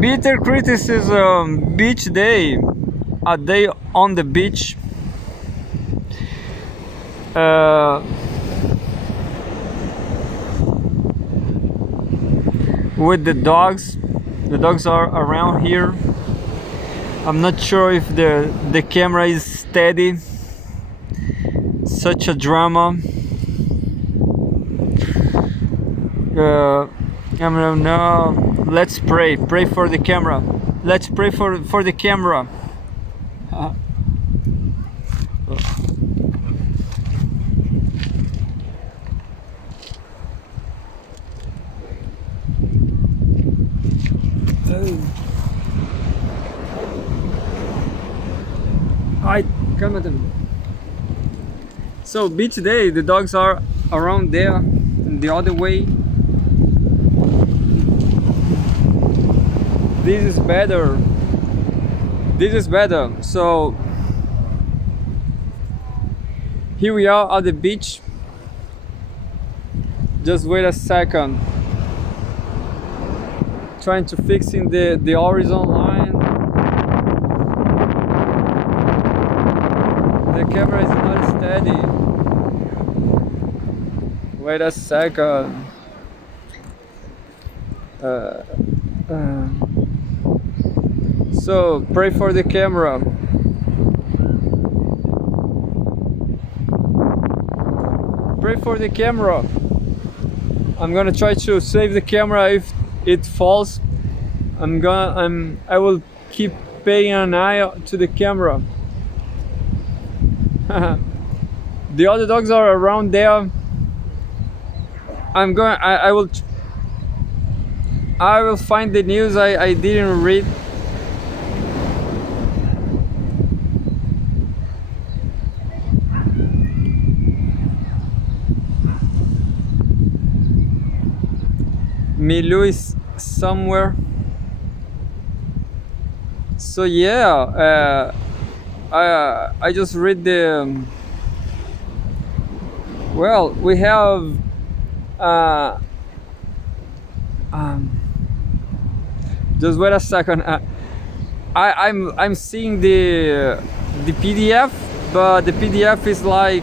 Bitter criticism, beach day, a day on the beach. Uh, with the dogs. The dogs are around here. I'm not sure if the camera is steady. Such a drama. I don't know. Let's pray. Pray for the camera. Let's pray for the camera. Hi, come at them. So beach day, the dogs are around there and the other way. This is better. This is better. So here we are at the beach. Just wait a second. Trying to fixing the horizon line. The camera is not steady. Wait a second. So pray for the camera. Pray for the camera. I'm gonna try to save the camera if it falls. I will keep paying an eye to the camera. The other dogs are around there. I will find the news I didn't read. Milu is somewhere. So yeah, I just read the. Well, we have. Just wait a second. I'm seeing the PDF, but the PDF is like.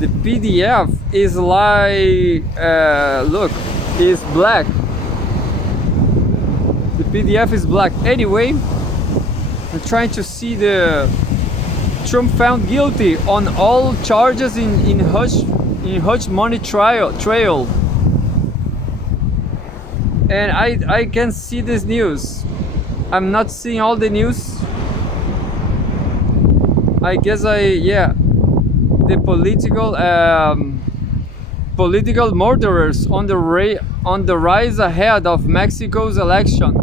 The PDF is like, look, it's black. The PDF is black. Anyway, I'm trying to see the Trump found guilty on all charges in hush money trail. And I can see this news. I'm not seeing all the news. I guess yeah. The political murderers on the rise ahead of Mexico's election.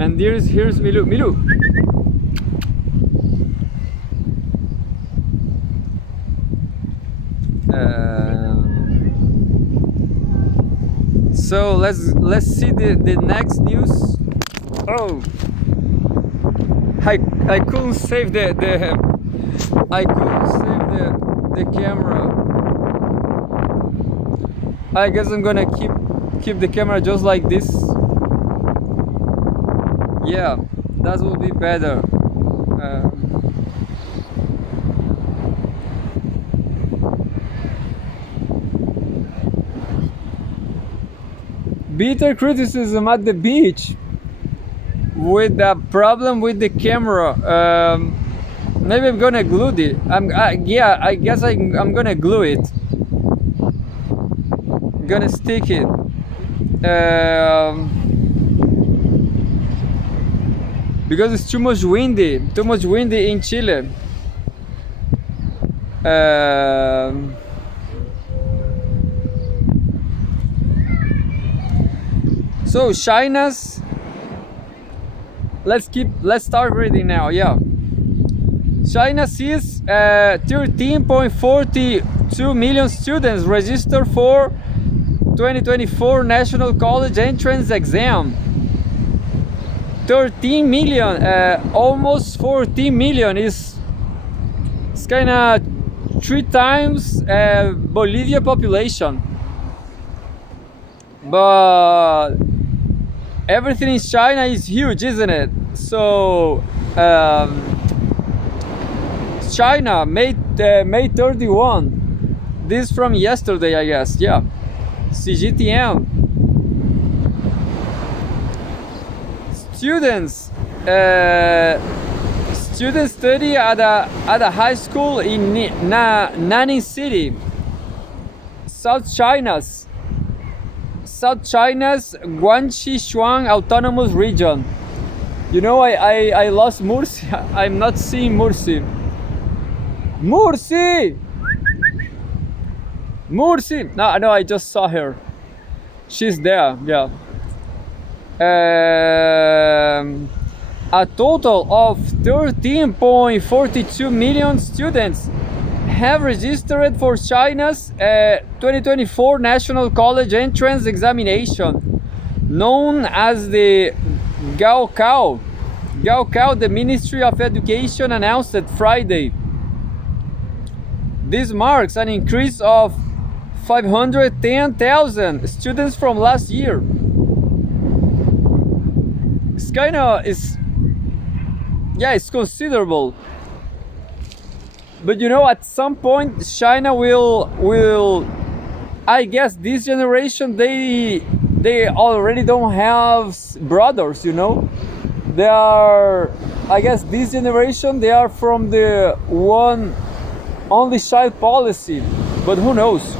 And here's Milu. Milu. So let's see the next news. Oh. I couldn't save the camera. I guess I'm gonna keep the camera just like this. Yeah, that will be better. Bitter criticism at the beach. With the problem with the camera, maybe I'm gonna glue it. Yeah, I guess I'm gonna glue it. I'm gonna stick it. Because it's too much windy in Chile. So China's. Let's start reading now. Yeah. China sees 13.42 million students registered for 2024 National College Entrance Exam. 13 million, almost 14 million is kind of 3 times Bolivia population. But everything in China is huge, isn't it? So China, May 31. This from yesterday, I guess. Yeah, Cgtn. Students study at a high school in Nanning City, South China's Guangxi Shuang Autonomous Region. You know, I lost Mursi. I'm not seeing Mursi. Mursi! No, I just saw her. She's there, yeah. A total of 13.42 million students have registered for China's 2024 National College Entrance Examination, known as the Gaokao. The Ministry of Education announced it Friday. This marks an increase of 510,000 students from last year. It's considerable. But you know, at some point China will I guess this generation, they already don't have brothers, you know. They are, I guess this generation, they are from the one only child policy, but who knows.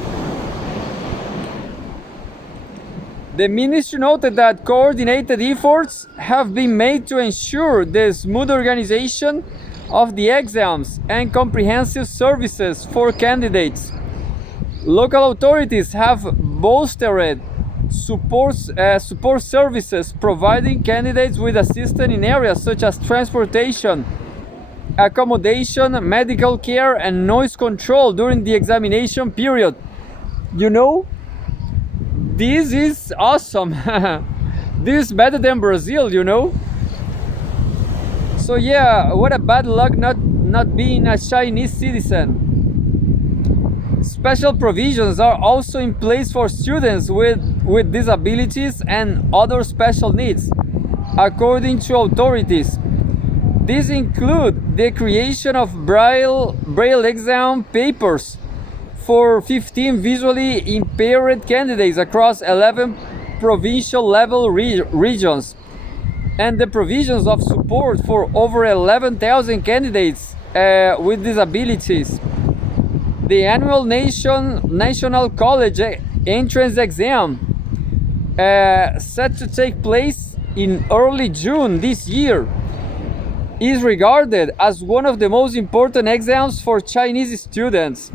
The ministry noted that coordinated efforts have been made to ensure the smooth organization of the exams and comprehensive services for candidates. Local authorities have bolstered support services, providing candidates with assistance in areas such as transportation, accommodation, medical care, and noise control during the examination period. You know, this is awesome. This is better than Brazil, you know. So yeah, what a bad luck not being a Chinese citizen. Special provisions are also in place for students with disabilities and other special needs, according to authorities. These include the creation of braille exam papers for 15 visually impaired candidates across 11 provincial level regions, and the provisions of support for over 11,000 candidates with disabilities. The annual National College Entrance Exam, set to take place in early June this year, is regarded as one of the most important exams for Chinese students,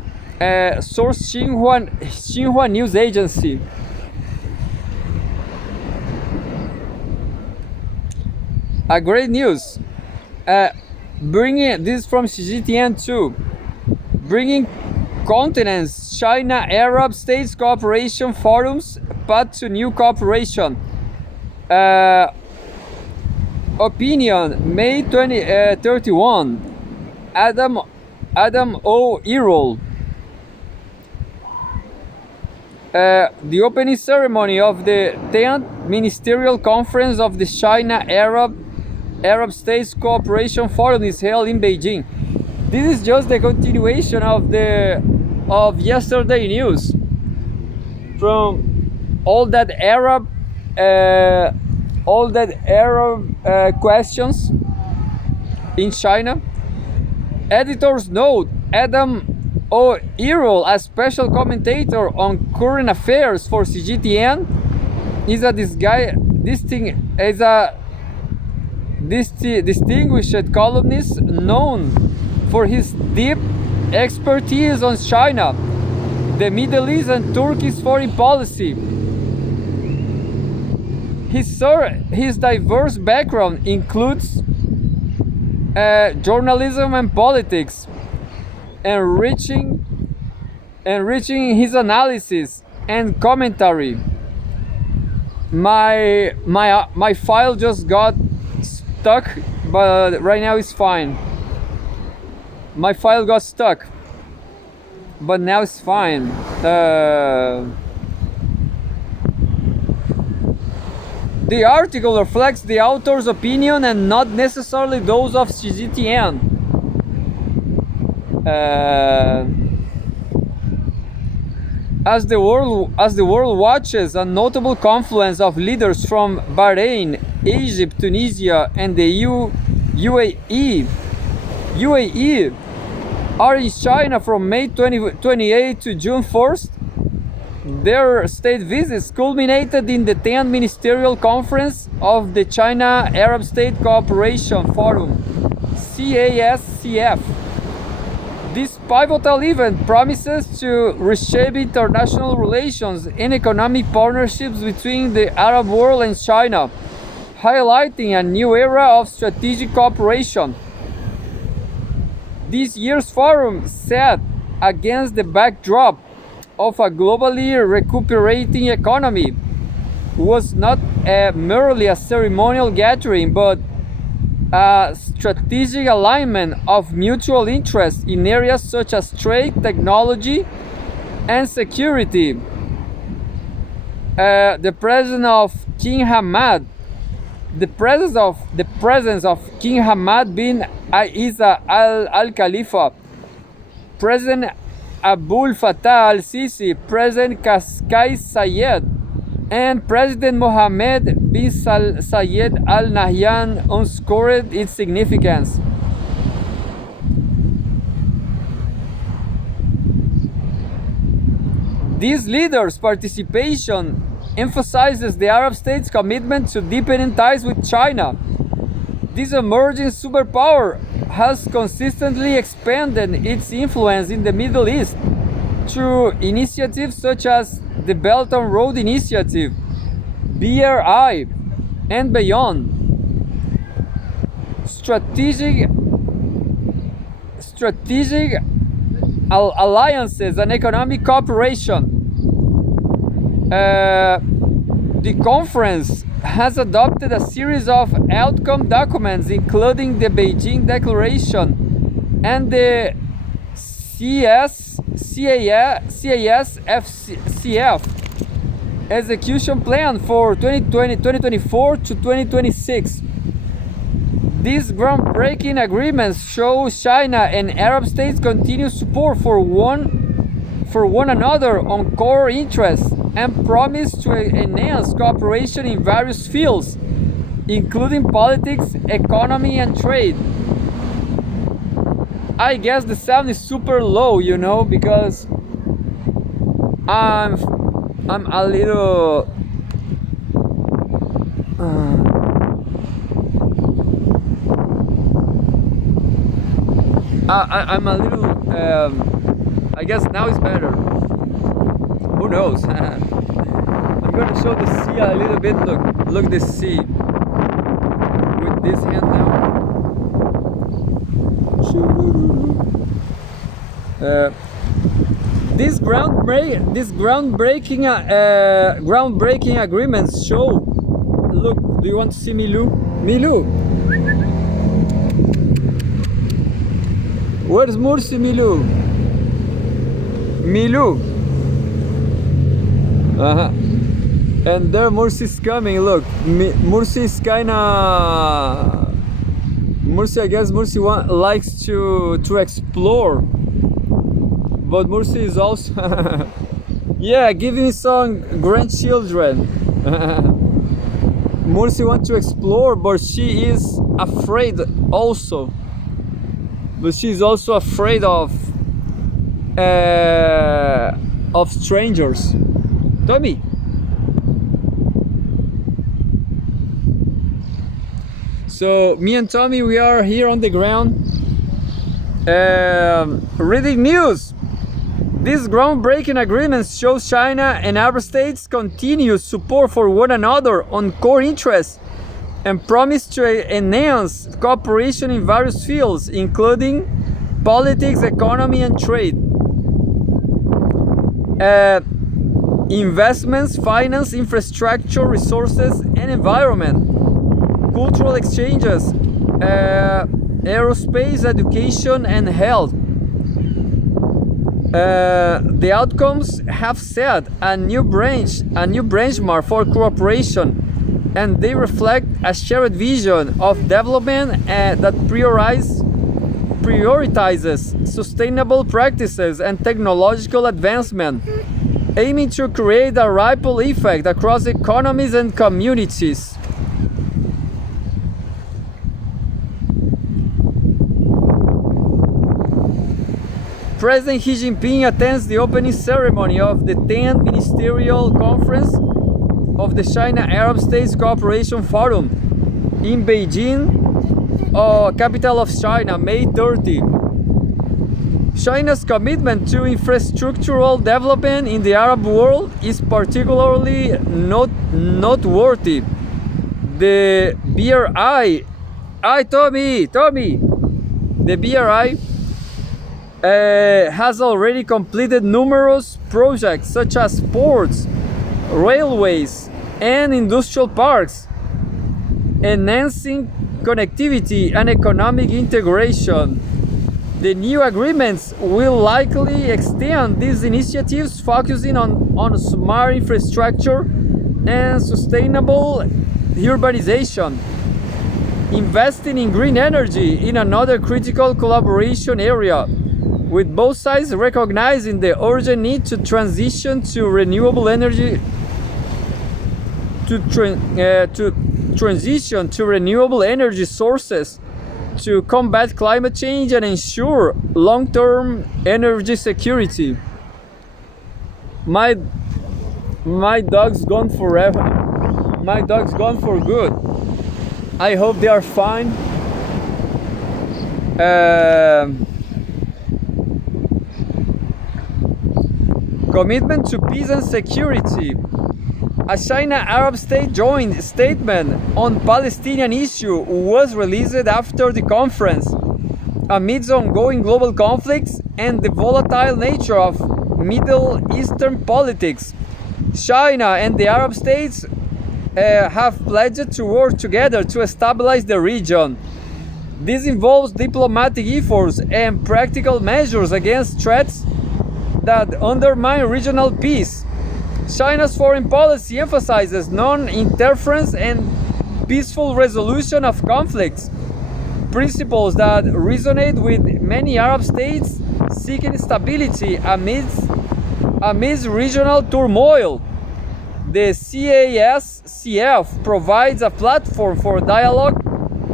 source Xinhua News Agency. A great news. Bringing this from Cgtn too. Bringing continents, China Arab States Cooperation Forum's path to new cooperation. Opinion, May 31. Adam O. Errol. The opening ceremony of the 10th Ministerial Conference of the China Arab States Cooperation Forum is held in Beijing. This is just the continuation of yesterday news, from all that Arab questions in China. Editors note Adam O. Errol, a special commentator on current affairs for Cgtn, is a distinguished columnist known for his deep expertise on China, the Middle East, and Turkey's foreign policy. His diverse background includes journalism and politics, enriching his analysis and commentary. My file just got stuck, but right now it's fine. My file got stuck. but now it's fine. The article reflects the author's opinion and not necessarily those of Cgtn. As the world watches a notable confluence of leaders from Bahrain, Egypt, Tunisia, and the UAE are in China from May 28 to June 1st. Their state visits culminated in the 10th Ministerial Conference of the China Arab State Cooperation Forum, CASCF. This pivotal event promises to reshape international relations and economic partnerships between the Arab world and China, highlighting a new era of strategic cooperation. This year's forum, set against the backdrop of a globally recuperating economy, was not merely a ceremonial gathering, but a strategic alignment of mutual interest in areas such as trade, technology, and security. The presence of King Hamad King Hamad bin Isa Al Khalifa, President Abdul Fattah al-Sisi, President Kais Saied, and President Mohammed bin Zayed Al Nahyan underscored its significance. These leaders' participation emphasizes the Arab states' commitment to deepening ties with China. This emerging superpower has consistently expanded its influence in the Middle East through initiatives such as the Belt and Road Initiative, BRI, and beyond. Strategic alliances and economic cooperation. The conference has adopted a series of outcome documents, including the Beijing Declaration and the CASFCF execution plan for 2024 to 2026. These groundbreaking agreements show China and Arab states continue support for one another on core interests and promise to enhance cooperation in various fields, including politics, economy, and trade. I guess the sound is super low, you know, because I'm a little I'm a little I guess now it's better. Who knows? I'm gonna show the sea a little bit. Look the sea with this hand now. These groundbreaking agreements show. Look, do you want to see Milou? Milou, where's Mursi? Milou. And there Mursi's coming. Look, Mursi is kinda. Mursi, I guess Mursi likes to explore, but Mursi is also yeah, giving me some grandchildren. Mursi wants to explore, but she is afraid also. But she is also afraid of strangers. Tommy. So me and Tommy, we are here on the ground reading news. These groundbreaking agreements show China and Arab states continue support for one another on core interests and promise to enhance cooperation in various fields, including politics, economy, and trade. Investments, finance, infrastructure, resources, and environment. Cultural exchanges, aerospace, education, and health. The outcomes have set a new benchmark for cooperation, and they reflect a shared vision of development that prioritizes sustainable practices and technological advancement, aiming to create a ripple effect across economies and communities. President Xi Jinping attends the opening ceremony of the 10th Ministerial Conference of the China-Arab States Cooperation Forum in Beijing, capital of China, May 30. China's commitment to infrastructural development in the Arab world is particularly noteworthy. The BRI, the BRI has already completed numerous projects such as ports, railways, and industrial parks, enhancing connectivity and economic integration. The new agreements will likely extend these initiatives, focusing on smart infrastructure and sustainable urbanization. Investing in green energy in another critical collaboration area, with both sides recognizing the urgent need to transition to renewable energy sources to combat climate change and ensure long-term energy security. My dog's gone forever. My dog's gone for good. I hope they are fine. Commitment to peace and security. A China-Arab state joint statement on Palestinian issue was released after the conference. Amidst ongoing global conflicts and the volatile nature of Middle Eastern politics, China and the Arab states have pledged to work together to stabilize the region. This involves diplomatic efforts and practical measures against threats that undermine regional peace. China's foreign policy emphasizes non-interference and peaceful resolution of conflicts, principles that resonate with many Arab states seeking stability amidst regional turmoil. The CASCF provides a platform for dialogue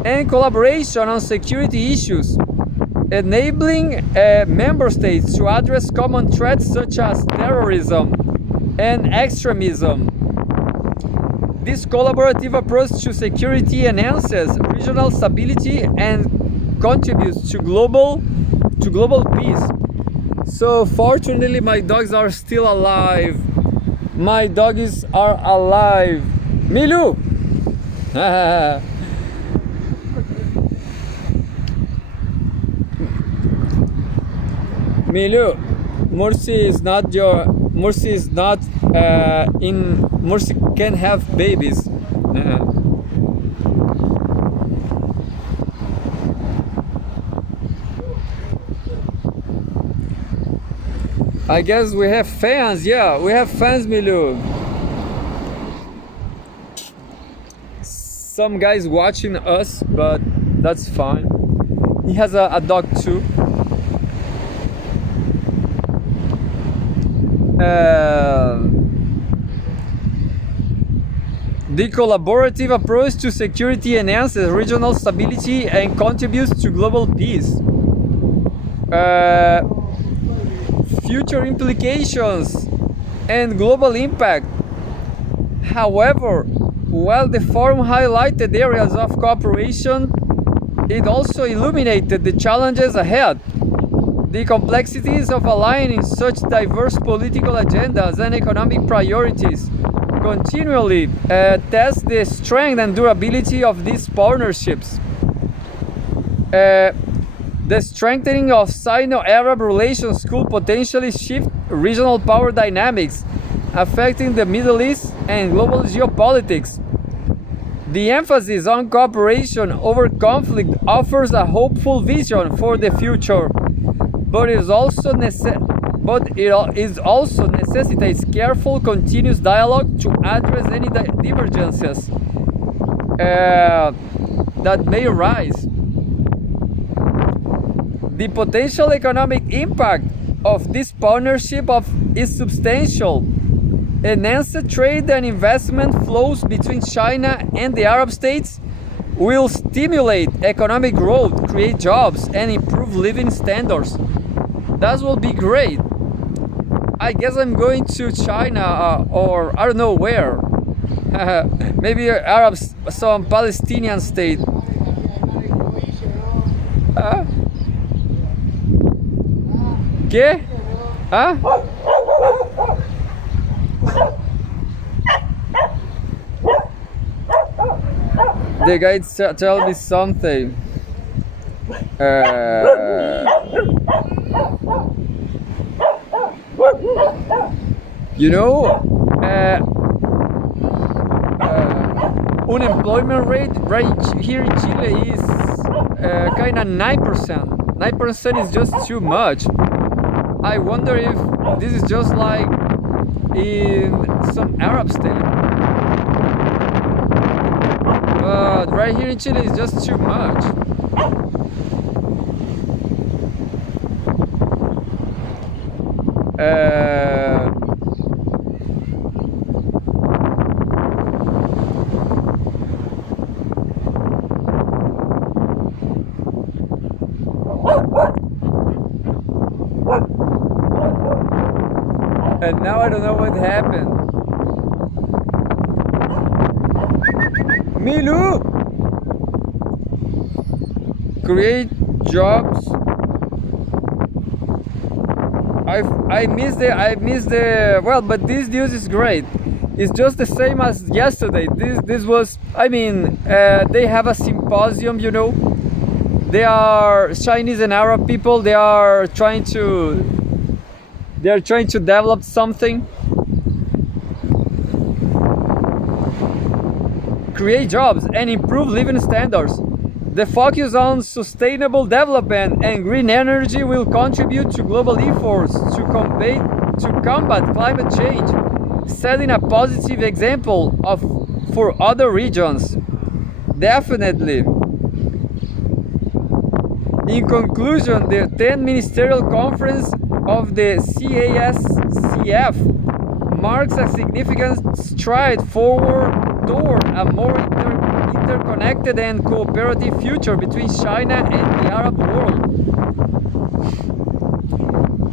and collaboration on security issues, enabling member states to address common threats such as terrorism and extremism. This collaborative approach to security enhances regional stability and contributes to global peace. So fortunately my dogs are still alive. My doggies are alive. Milu! Milu, Mursi can have babies. I guess we have fans. Yeah, we have fans, Milu. Some guys watching us, but that's fine. He has a dog too. The collaborative approach to security enhances regional stability and contributes to global peace. Future implications and global impact. However, while the forum highlighted areas of cooperation, it also illuminated the challenges ahead. The complexities of aligning such diverse political agendas and economic priorities continually test the strength and durability of these partnerships. The strengthening of Sino-Arab relations could potentially shift regional power dynamics, affecting the Middle East and global geopolitics. The emphasis on cooperation over conflict offers a hopeful vision for the future, but it also but it also necessitates careful, continuous dialogue to address any divergences that may arise. The potential economic impact of this partnership is substantial. Enhanced trade and investment flows between China and the Arab states will stimulate economic growth, create jobs, and improve living standards. That will be great. I guess I'm going to China or I don't know where. Maybe Arabs, some Palestinian state. ¿Qué? ¿Ah? The guy tell me something. You know, unemployment rate right here in Chile is kind of 9%. 9% is just too much. I wonder if this is just like in some Arab state. But right here in Chile is just too much. And now I don't know what happened. Milu! Create jobs. I missed the well, but this news is great. It's just the same as yesterday. This was, I mean, they have a symposium, you know. They are Chinese and Arab people. They are trying to develop something, create jobs and improve living standards. The focus on sustainable development and green energy will contribute to global efforts to combat climate change, setting a positive example for other regions. Definitely. In conclusion, the 10th Ministerial Conference of the CASCF marks a significant stride forward toward a more interconnected and cooperative future between China and the Arab world.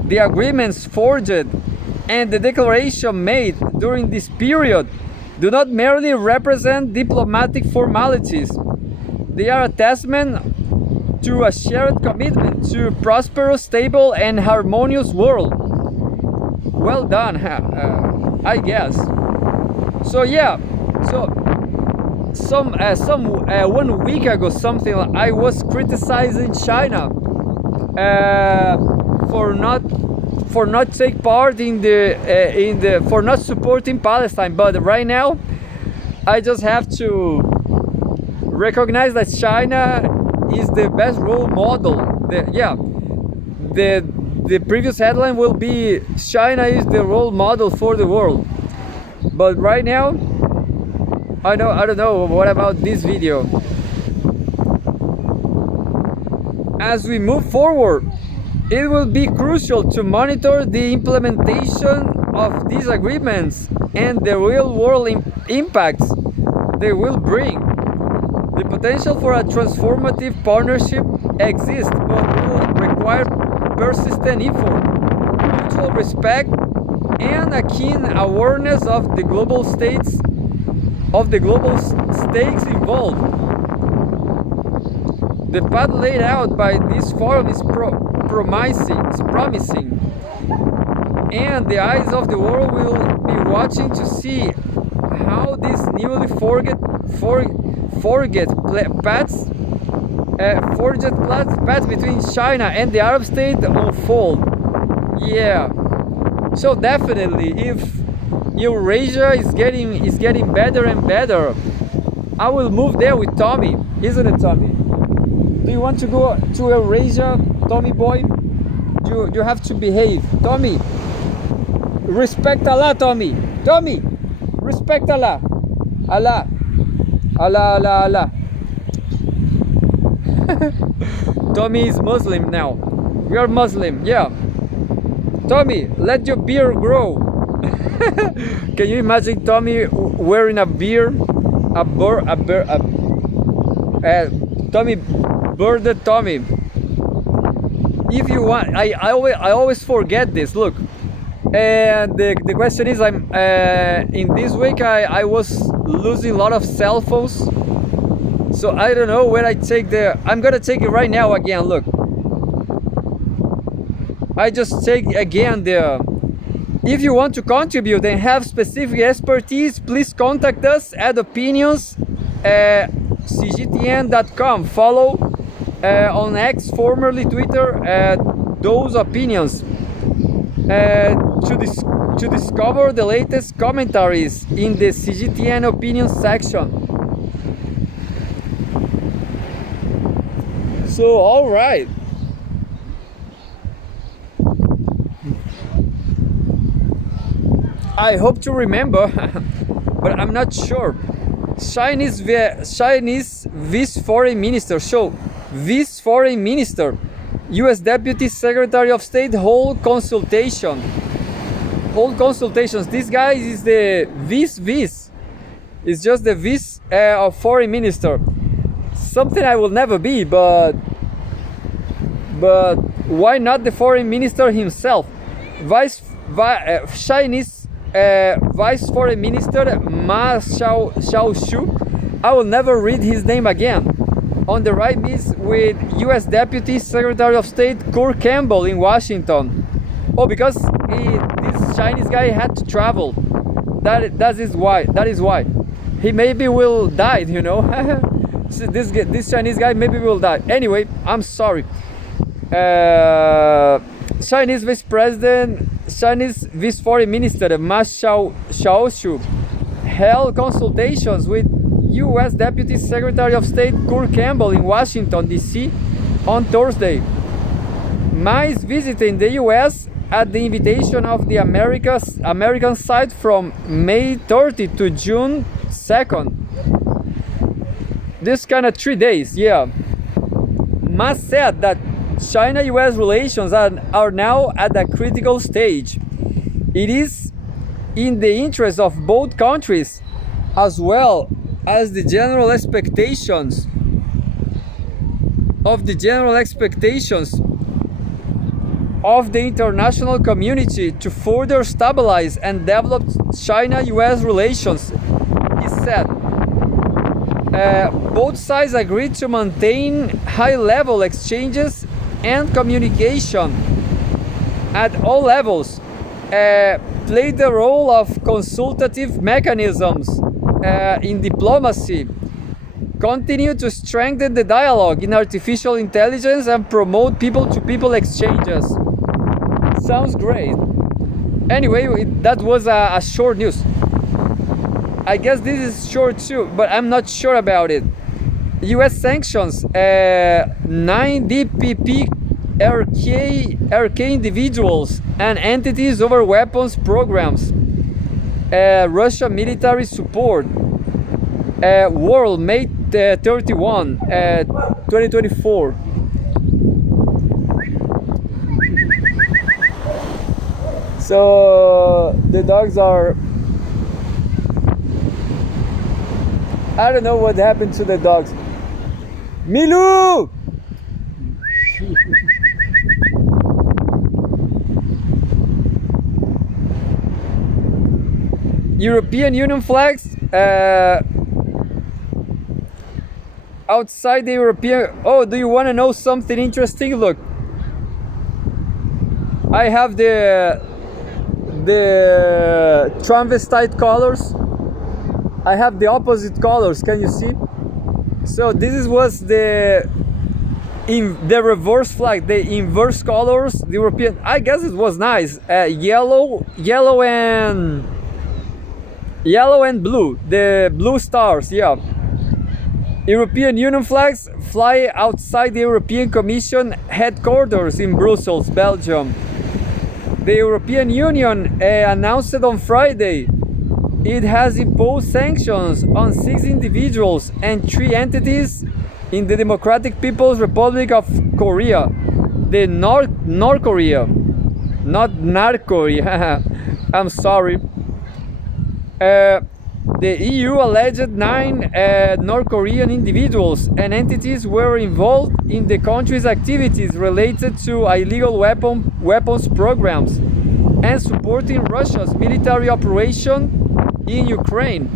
The agreements forged and the declaration made during this period do not merely represent diplomatic formalities. They are a testament to a shared commitment to a prosperous, stable, and harmonious world. Well done, I guess. So yeah, so some 1 week ago, something I was criticizing China for not take part for not supporting Palestine. But right now, I just have to recognize that China is the best role model. The previous headline will be China is the role model for the world. But right now, I don't know what about this video. As we move forward, it will be crucial to monitor the implementation of these agreements and the real-world impacts they will bring. The potential for a transformative partnership exists, but will require persistent effort, mutual respect, and a keen awareness of the global stakes involved. The path laid out by this forum is promising, and the eyes of the world will be watching to see how these newly forged paths between China and the Arab state unfold. Yeah. So definitely, if Eurasia is getting better and better, I will move there with Tommy, isn't it, Tommy? Do you want to go to Eurasia, Tommy boy? Do you have to behave. Tommy, respect Allah, Tommy. Tommy, respect Allah. Allah, Allah, Allah, Allah. Tommy is Muslim now. We are Muslim, yeah. Tommy, let your beard grow. Can you imagine Tommy wearing a beard? Tommy, bearded Tommy. If you want, I always forget this. Look, and the question is, I'm in this week I was losing a lot of cell phones, so I don't know where I take the. I'm gonna take it right now again. Look, I just take again the. If you want to contribute and have specific expertise, please contact us at opinions Cgtn.com. Follow on X, formerly Twitter, those opinions to discover the latest commentaries in the Cgtn opinions section. So, all right. I hope to remember, but I'm not sure. Chinese Vice Foreign Minister. So, Vice Foreign Minister, U.S. Deputy Secretary of State, hold consultations. This guy is the vice. It's just the vice of Foreign Minister. Something I will never be, but why not the Foreign Minister himself? Chinese Vice Foreign Minister Ma Xiaoshu. I will never read his name again. On the right is with U.S. Deputy Secretary of State Kurt Campbell in Washington. Oh, because this Chinese guy had to travel. That is why. He maybe will die, you know. So this Chinese guy maybe will die. Anyway, I'm sorry. Chinese Vice Foreign Minister Ma Xiaoshu held consultations with U.S. Deputy Secretary of State Kurt Campbell in Washington, D.C. on Thursday. Ma is visiting the U.S. at the invitation of the American side from May 30 to June 2nd. This kind of 3 days, yeah. Ma said that China-U.S. relations are now at a critical stage. It is in the interest of both countries, as well as the general expectations of the international community to further stabilize and develop China-U.S. relations, he said. Both sides agreed to maintain high-level exchanges and communication at all levels, play the role of consultative mechanisms in diplomacy, continue to strengthen the dialogue in artificial intelligence, and promote people-to-people exchanges. Sounds great. Anyway, that was a short news. I guess this is short too, but I'm not sure about it. U.S. sanctions 9 DPP RK individuals and entities over weapons programs. Russia military support. World May 31, 2024. So the dogs are. I don't know what happened to the dogs. Milou! European Union flags outside the European. Oh, do you want to know something interesting? Look, I have the transvestite colors. I have the opposite colors. Can you see? So this was the reverse flag, the inverse colors. The European. I guess it was nice. Yellow and blue. The blue stars. Yeah. European Union flags fly outside the European Commission headquarters in Brussels, Belgium. The European Union announced on Friday it has imposed sanctions on 6 individuals and 3 entities in the Democratic People's Republic of Korea, the North Korea, not North Korea. I'm sorry. The EU alleged 9 North Korean individuals and entities were involved in the country's activities related to illegal weapons programs and supporting Russia's military operation in Ukraine.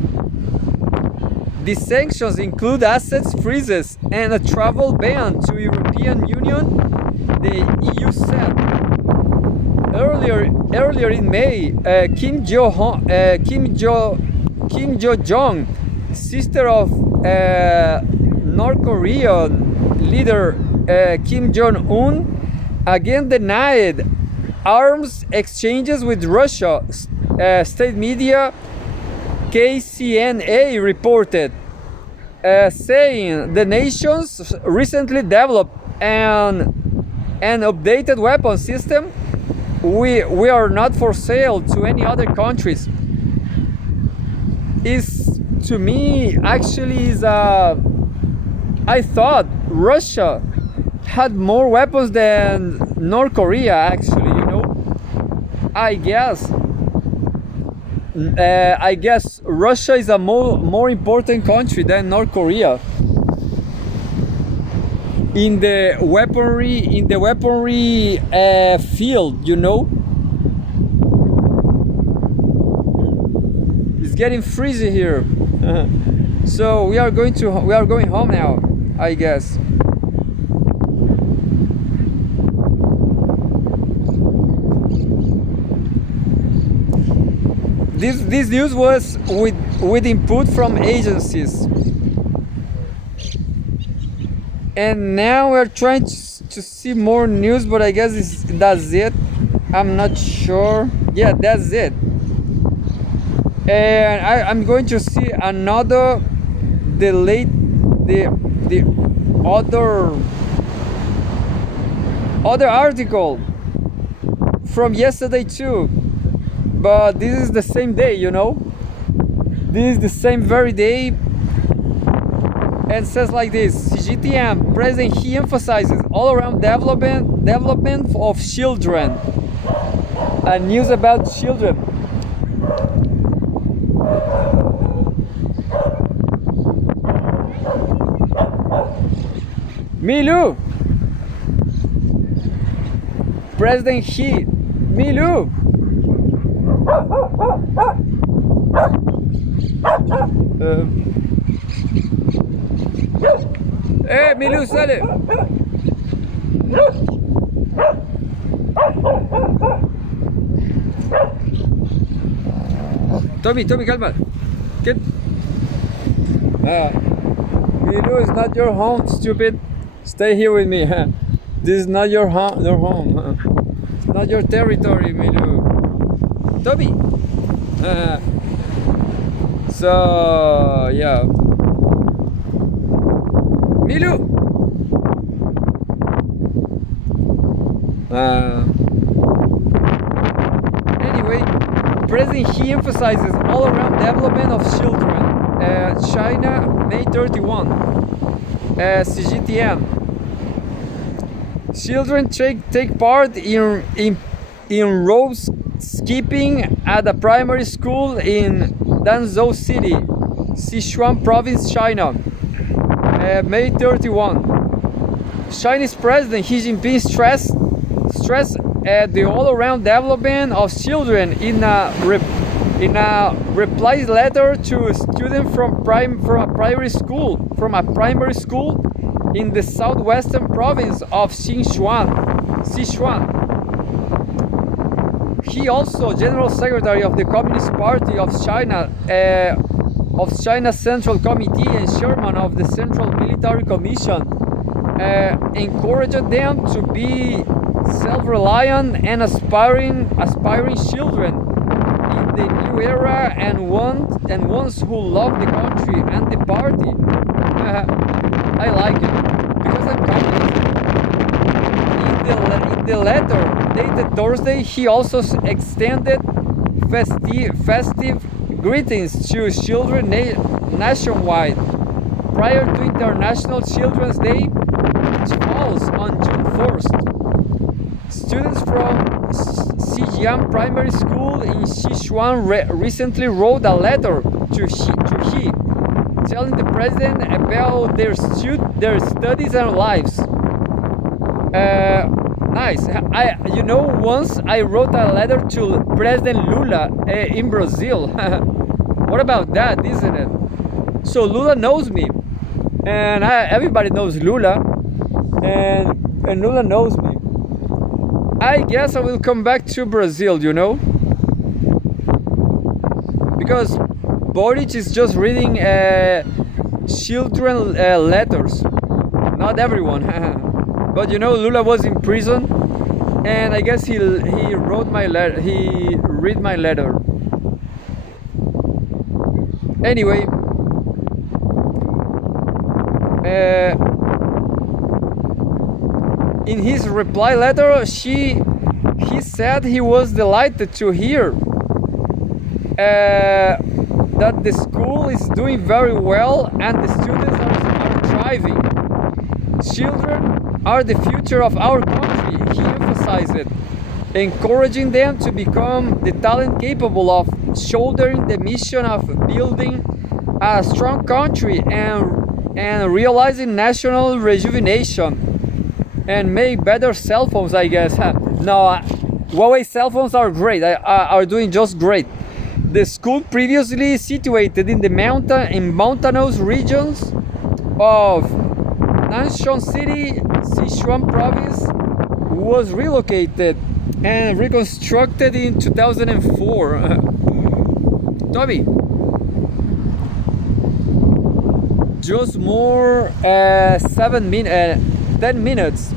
The sanctions include assets freezes and a travel ban to European Union, the EU said. Earlier in May, Kim Jo-jong, sister of North Korean leader Kim Jong-un, again denied arms exchanges with Russia. State media KCNA reported, saying the nations recently developed an updated weapon system. We are not for sale to any other countries. Is to me actually is I thought Russia had more weapons than North Korea actually, you know. I guess Russia is a more important country than North Korea in the weaponry field, you know. It's getting freezy here. So we are going home now, I guess. This news was with input from agencies, and now we're trying to see more news, but I guess that's it. I'm not sure. Yeah, that's it. And I'm going to see another the other article from yesterday too, but this is the same day, you know. This is the same very day, and says like this: Cgtn President He emphasizes all around development of children. News about children. Milu, President He, Milu. Milu, sale. Tommy, calma. ¿Qué? Milu is not your home, stupid. Stay here with me. This is not your home. It's not your territory, Milu. Tommy. So yeah. Milu. Anyway, President He emphasizes all-around development of children. China, May 31. Cgtn. Children take part in rope skipping at a primary school in Danzhou City, Sichuan Province, China. May 31. Chinese President Xi Jinping stressed the all-around development of children in a reply letter to a student from a primary school in the southwestern province of Sichuan. He also General Secretary of the Communist Party of China, of China's Central Committee and Chairman of the Central Military Commission, encouraged them to be self-reliant and aspiring children. in the new era and ones who love the country and the party. I like it because I'm communist. In the letter dated Thursday, he also extended festive greetings to children nationwide. Prior to International Children's Day, which falls on June 1st. Students from Cgtn Primary School in Sichuan recently wrote a letter to he, telling the president about their studies and lives. Nice. Once I wrote a letter to President Lula in Brazil. What about that, isn't it? So Lula knows me, and everybody knows Lula, and Lula knows me. I guess I will come back to Brazil, because Boric is just reading children letters. Not everyone. But Lula was in prison, and I guess he wrote my letter. He read my letter. Anyway, in his reply letter, he said he was delighted to hear that the school is doing very well and the students are thriving. Children are the future of our country, he emphasized it, encouraging them to become the talent capable of shouldering the mission of building a strong country and realizing national rejuvenation and make better cell phones, I guess. No, Huawei cell phones are great, are doing just great. The school, previously situated in the mountainous regions of Nanshan City, Sichuan province, was relocated and reconstructed in 2004. Toby, just more 10 minutes.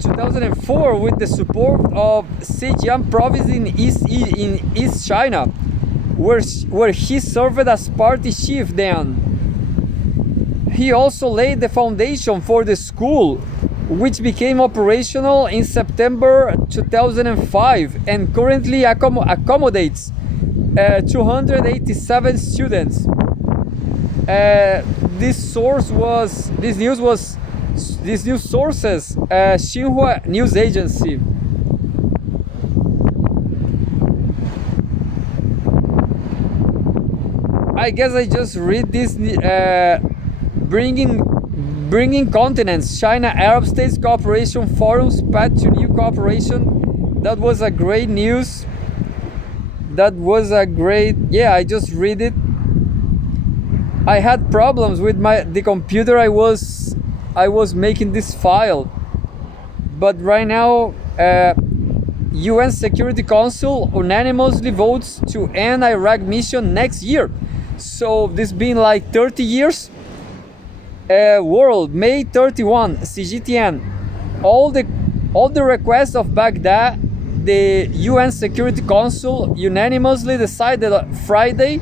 2004, with the support of Zhejiang province in East China, where he served as party chief then. He also laid the foundation for the school, which became operational in September 2005 and currently accommodates 287 students. This news sources Xinhua news agency. I guess I just read this bringing continents, China Arab States Cooperation Forum's path to new cooperation. That was a great news. I just read it. I had problems with the computer I was making this file, but right now UN Security Council unanimously votes to end Iraq mission next year. So this been like 30 years. World, May 31, Cgtn. All the requests of Baghdad, the UN Security Council unanimously decided on Friday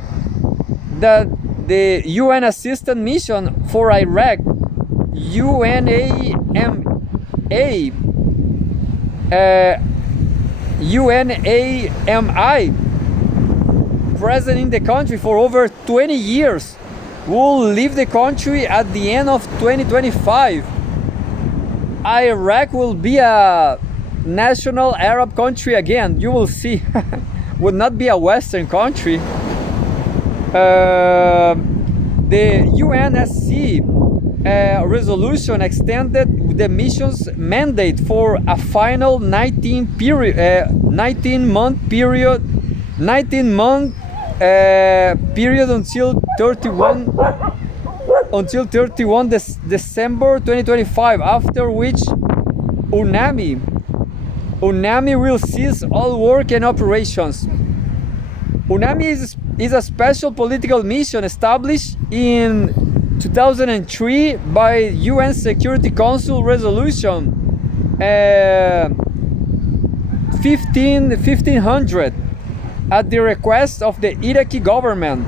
that the UN Assistance Mission for Iraq, UNAMI, present in the country for over 20 years, will leave the country at the end of 2025. Iraq will be a national Arab country again. You will see. Would not be a Western country. The UNSC resolution extended the mission's mandate for a final 19 month period until 31 December 2025, after which UNAMI will cease all work and operations. UNAMI is a special political mission established in 2003 by UN Security Council resolution 1500 at the request of the Iraqi government.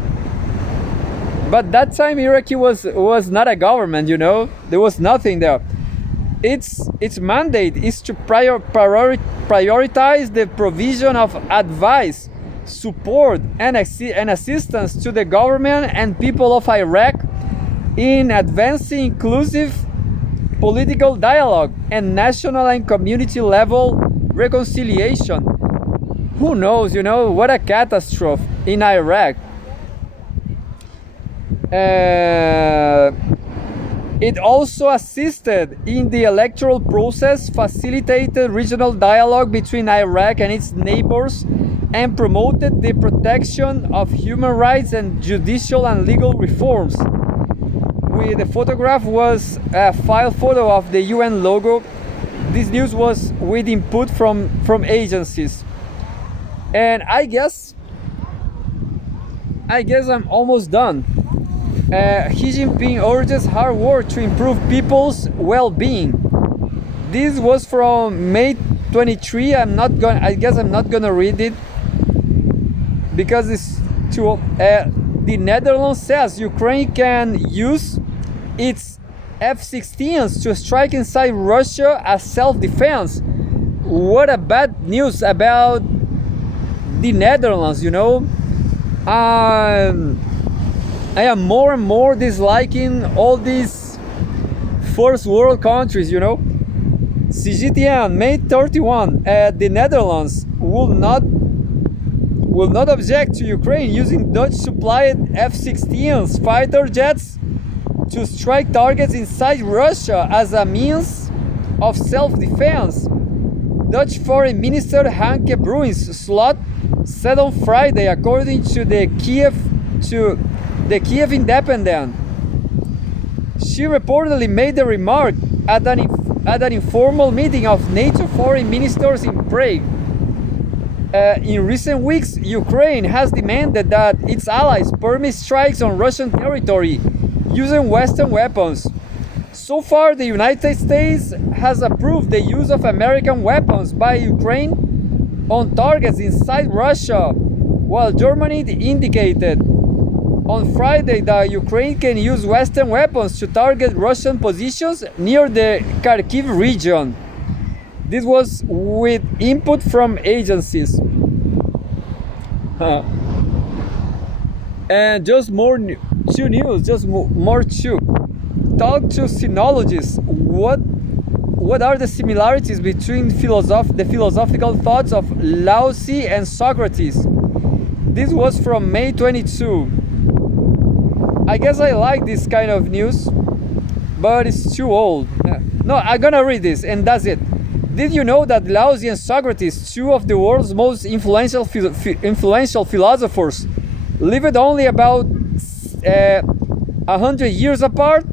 But that time Iraqi was not a government, you know. There was nothing there. Its mandate is to prioritize the provision of advice, support, and assistance to the government and people of Iraq in advancing inclusive political dialogue and national and community level reconciliation. Who knows, you know, what a catastrophe in Iraq. It also assisted in the electoral process, facilitated regional dialogue between Iraq and its neighbors, and promoted the protection of human rights and judicial and legal reforms. The photograph was a file photo of the UN logo. This news was with input from agencies. And I guess I'm almost done. Xi Jinping urges hard work to improve people's well-being. This was from May 23. I guess I'm not gonna read it because it's too. The Netherlands says Ukraine can use its F-16s to strike inside Russia as self-defense. What a bad news about the Netherlands, you know. I am more and more disliking all these first world countries, you know. Cgtn, May 31, the Netherlands will not object to Ukraine using Dutch supplied F-16s fighter jets to strike targets inside Russia as a means of self-defense. Dutch Foreign Minister Hanke Bruins Slot said on Friday, according to the Kiev Independent. She reportedly made the remark at an informal meeting of NATO foreign ministers in Prague. In recent weeks, Ukraine has demanded that its allies permit strikes on Russian territory using Western weapons. So far, the United States has approved the use of American weapons by Ukraine on targets inside Russia, while Germany indicated on Friday that Ukraine can use Western weapons to target Russian positions near the Kharkiv region. This was with input from agencies. And just more two news, Talk to sinologists. What are the similarities between the philosophical thoughts of Laozi and Socrates? This was from May 22. I guess I like this kind of news, but it's too old. No, I'm gonna read this and that's it. Did you know that Laozi and Socrates, two of the world's most influential philosophers, lived only about 100 years apart?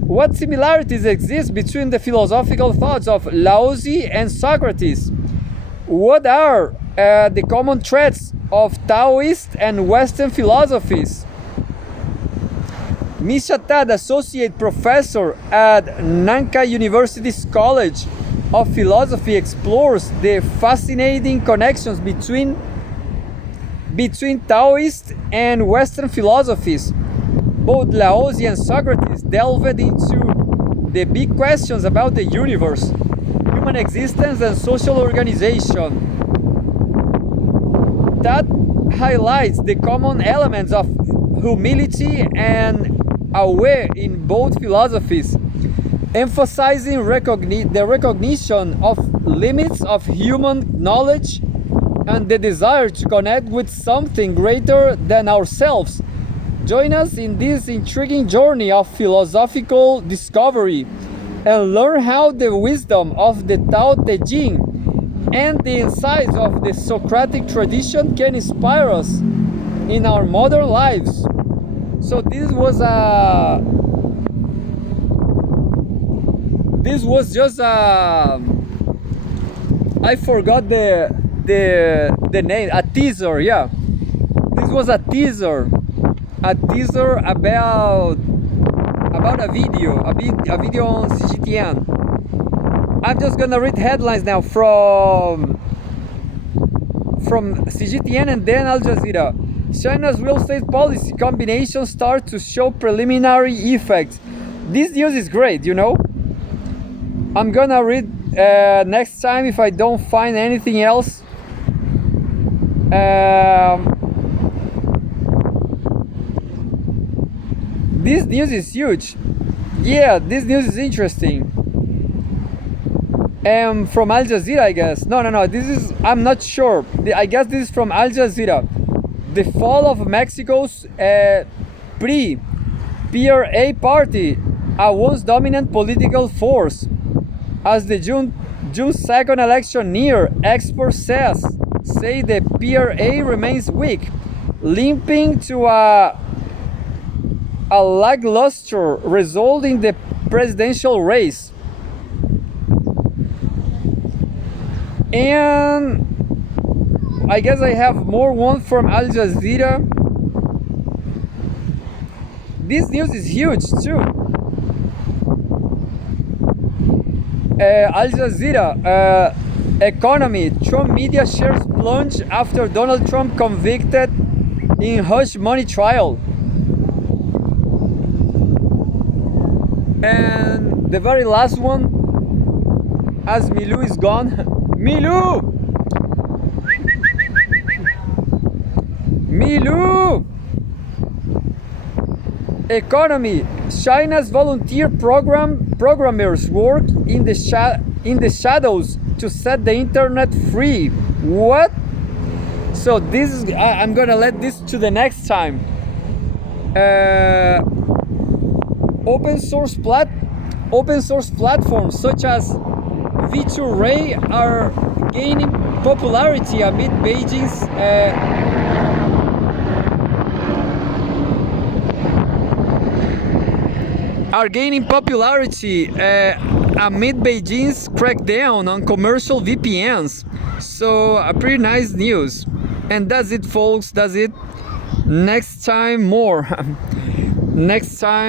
What similarities exist between the philosophical thoughts of Laozi and Socrates? What are the common threads of Taoist and Western philosophies? Misha Tad, Associate Professor at Nankai University's College of Philosophy, explores the fascinating connections between Taoist and Western philosophies. Both Laozi and Socrates delved into the big questions about the universe, human existence, and social organization. That highlights the common elements of humility and awe in both philosophies, emphasizing the recognition of limits of human knowledge and the desire to connect with something greater than ourselves. Join us in this intriguing journey of philosophical discovery and learn how the wisdom of the Tao Te Ching and the insights of the Socratic tradition can inspire us in our modern lives. So this was just I forgot the name, a teaser. Yeah, this was a teaser about a video on Cgtn. I'm just gonna read headlines now from from Cgtn and then Al Jazeera. China's real estate policy combination starts to show preliminary effects. This news is great, you know. I'm gonna read next time if I don't find anything else. This news is huge. Yeah, this news is interesting. From Al Jazeera, I guess. No. This is, I'm not sure. I guess this is from Al Jazeera. The fall of Mexico's pre-PRA party, a once dominant political force. As the June 2nd election near, experts say the PRA remains weak, limping to a lackluster result in the presidential race. And I guess I have more one from Al Jazeera. This news is huge too. Al Jazeera, economy. Trump media shares plunge after Donald Trump convicted in hush money trial. And the very last one, as Milou is gone. Milou! Economy. China's volunteer programmers work in the shadows to set the internet free. What? So this is, I'm gonna let this to the next time. Open source platforms such as V2Ray are gaining popularity amid Beijing's crackdown on commercial VPNs. So a pretty nice news. And that's it, folks. That's it. Next time more. Next time.